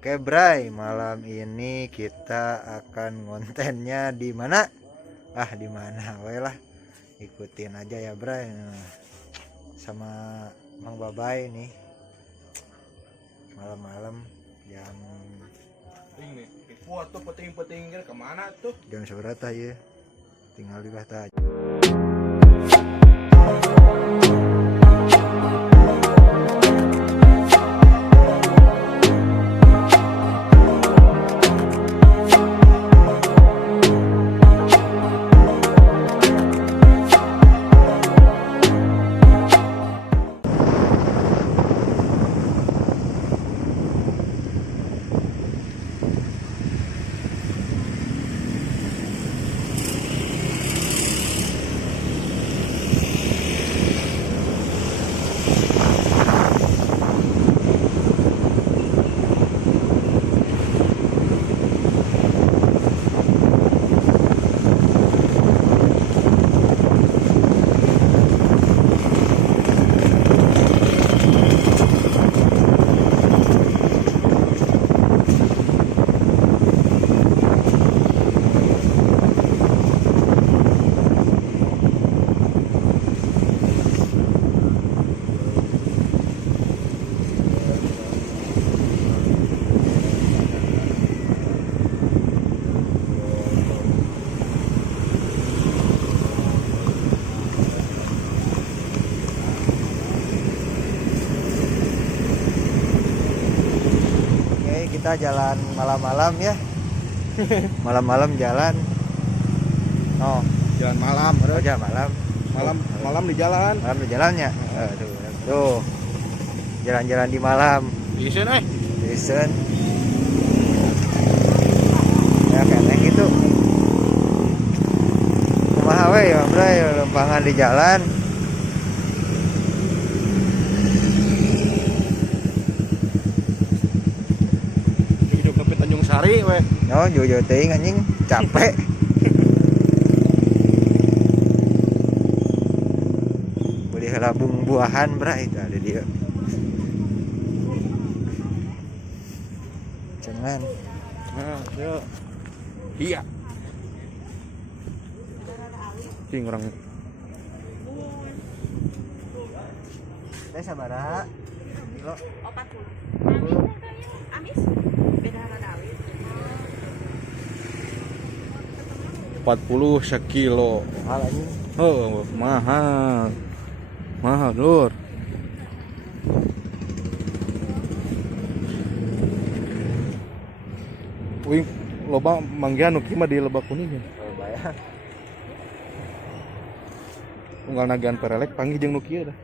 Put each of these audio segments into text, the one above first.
Oke, Bray, malam ini kita akan ngontennya di mana? Di mana? Weh lah, ikutin aja ya, Bray. Nah, sama Mang Babay nih. Malam-malam jam ini kuat tuh peting-peting kemana tuh? jam seberapa ya? Tinggal di tah. Kita jalan malam-malam ya. Malam-malam jalan. Oh, Jalan malam, aja malam. malam di jalan. Malam di jalannya. Tuh. Jalan-jalan di malam. Isen Listen. Ya kayak gitu. Kumaha we ya, Bray, lempangan di jalan. hidup ke Tanjung Sari weh. No, jojo teuing anjing, capek. Beli labung buahan, Bray, itu ada dia. Jangan. Nah, yuk. Iya. Cing orang Teh sabaraha? Kilo. 40. Amis beda rada awit. 40 sekilo. Mahal anjing. Oh, mahal. Mahal, Dur. Wih, loba manggihan nu kieu mah di Lebak Kuning. Oh, bayar. Unggal nagihan perelek panggih jeung nu kieu dah.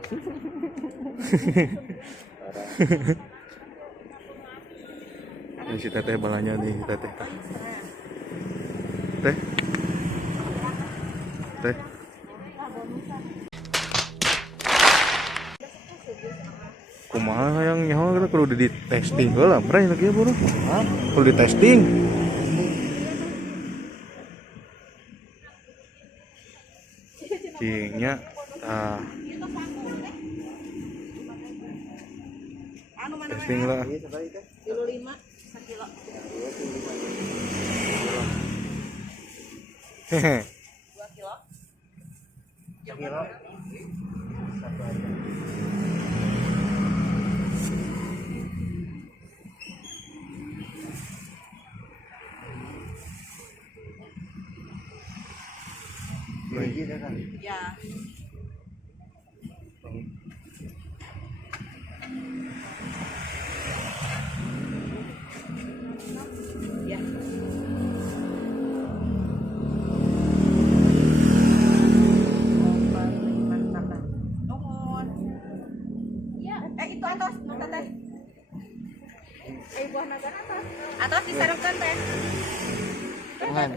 Ini si teteh balanya nih, teteh. Teh. Teh. Kumaha yang nyaho kita kudu di testing heula, Bray, nu kieu buru. Hah? Kudu di testing. Cingnya testing lah. Iya, sabari teh. Kilo 5 sekilo. Hehe. 2 kilo. Kilo. Satu aja. Biji dah kan. Ya. Ya. Nuhun. Iya, itu atas, nu teh. Buah naga atas. Atas disarukan teh.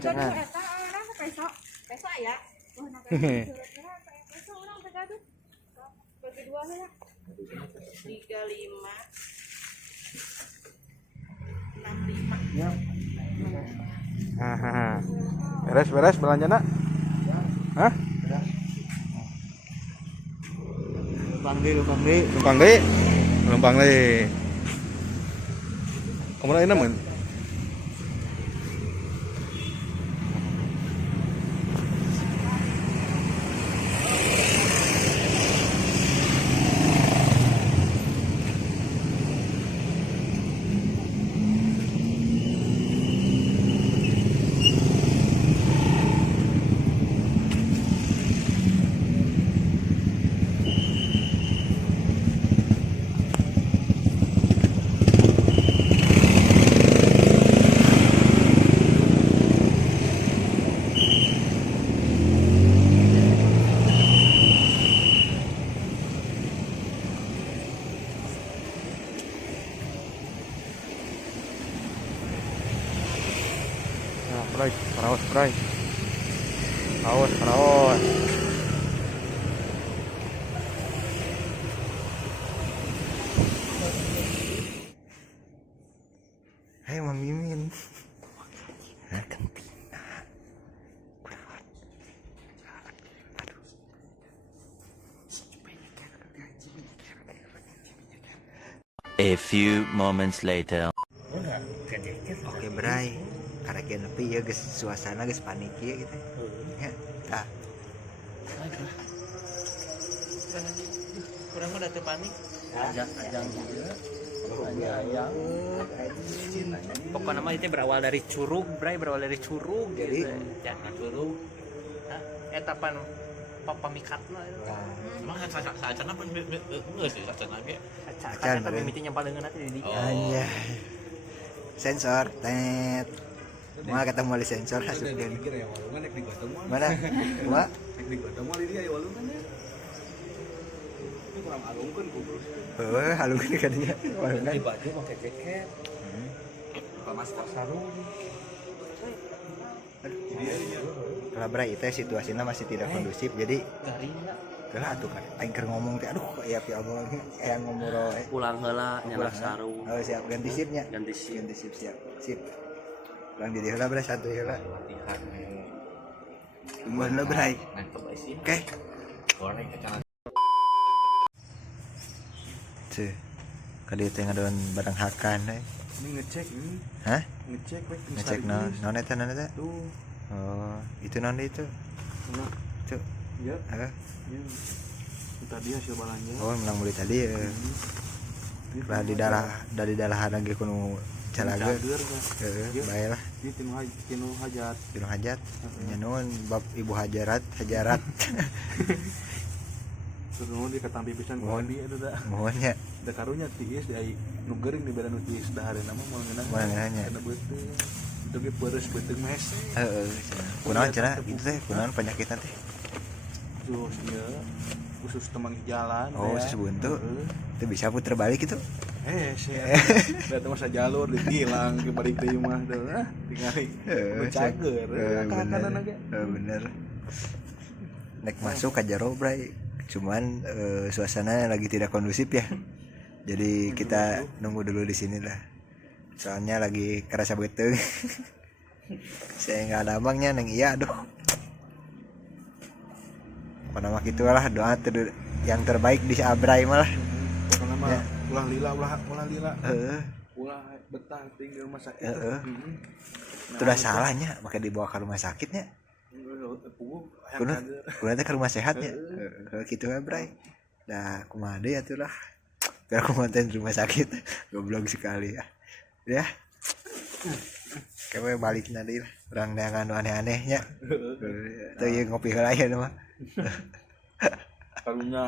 Jangan. Eta orang peso. Peso aya. Buah naga. Peso orang tegaduh. Bagi dua ya. 35. 65. Ya. Hahaha. Beres belanjana? Hah? Lubang deui. Numpang deui. Kamu lain namun. Nah, bray, parawas bray. Parawas, parawas. Hei Mang Mimin. A few moments later. Oke Bray, karena kieu nepi ya geus suasana geus panik ieu gitu. Ya, tah. Kurang mah teu panik. Ajang juga. Pokoknya mah itu berawal dari curug, Bray, berawal dari curug. Jadi? Gitu. Jangan curug. Hah? Etapan pamikatna itu. Emang sacana pun enggak sih sacana ge. Acan, Tapi Bray. mimiti nyempal dengan nanti di Oh. Anjay. Sensor, tet. Mau ketemu di sensor masukin. Mana? Gua? Halungan katanya. Halungan. baju pakai jaket. Masker sarung. Lah Bray, itu situasinya masih tidak kondusif jadi Garing lah. gelah atuh kan aing keur ngomong teh aduh ya pi abang aya ngomong Pulang heula nyala pulang, sarung. oh siap ganti sipnya Ganti sip. ganti sip sip pulang di dieu heula Bray santuy heula Latihan. tungguan heula Bray Mantap sih. oke Goreng kacang. tuh kali teh ngadoan barang hakan Ini ngecek ini. hah Ngecek we. ngecek naon eta naon eta Tuh. oh itu naon itu Nah, tuh ya. heeh Ya. Tadi hasil balanya. oh menang beli tadi lah di dalah lagi kuno calaga Cager kan. heeh bae lah Ini tinu hajat. Dino hajat nyanuan bab ibu hajarat hajarat Terus nuhun di katampi pisan ku Mohon. Adi eta da. mohonnya Da karunya tiis di ai nu geuring di beda nu tiis dahareuna mah moal ngeunang. Moal ngeunangnya. Ada beuteung. Itu ge peureus beuteung mes. heeh kunaon cenah itu teh kunaon penyakitna teh Terus ya khusus teman jalan. oh ya. sus buntu Heeh. itu bisa puter balik itu Sih. Da teh masa jalur dihilang ke balik teh mah teh. Tingali. Mencager. Kakak-kakak ge. bener nek masuk ka jero Bray cuman suasana lagi tidak kondusif ya jadi kita nunggu dulu di sini lah soalnya lagi kerasa betul saya nggak ada abangnya neng iya aduh apa nama gitulah doa yang terbaik di Abrai malah Pokokna mah Ya. ulah lila. heeh Ulah betah tinggal rumah sakit. Heeh. Heeh. itu udah salahnya maka dibawa ke rumah sakitnya kudu teh ke rumah sehatnya gitu ya Bray dah kumaha deui atuh lah biar aku konten di rumah sakit goblok sekali ya kayak balik nanti lah orang dengan aneh-anehnya tuh ya ngopi heula ya mah karunya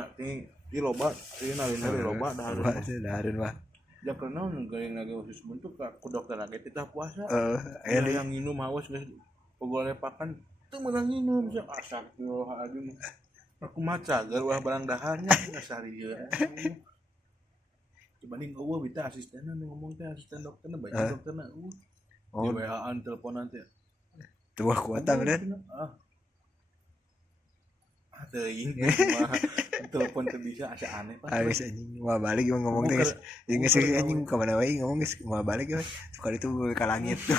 di loba ieu nalina loba dahareun mah ya karena geuring lagi khusus bentuk ku dokter lagi titah puasa aya yang minum haus geus pegole pakan teu meunang nginum sia astagfirullahaladzim aku maca gar ulah barang dahannya asarieu dibanding eueuh bita asistenna nu ngomong teh asisten dokterna baca dokterna di WA-an teleponan teh tuh kuota bener teuing mah telepon teh bisa asa aneh Pak geus anjing mau balik gimana ngomong teh geus geus anjing ka mana wae ngomong geus mau balik geus suka itu ke langit tuh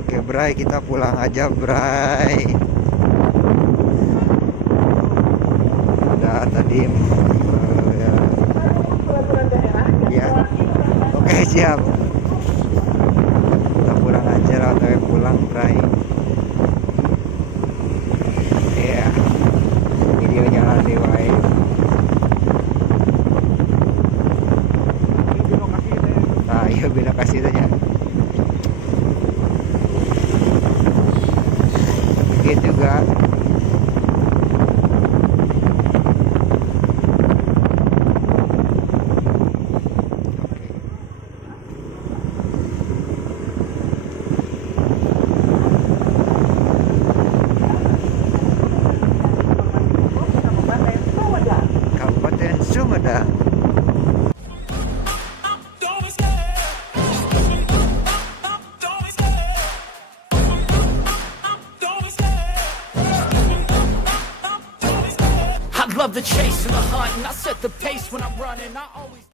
oke Bray kita pulang aja Bray udah tadi ya oke siap. Kita pulang aja lah, otw pulang Bray. Iya, video jalan di wae. Nah iya bina kasih tanya. Begitu juga. Kabupaten Sumedang. I love the chase and the hunt, and I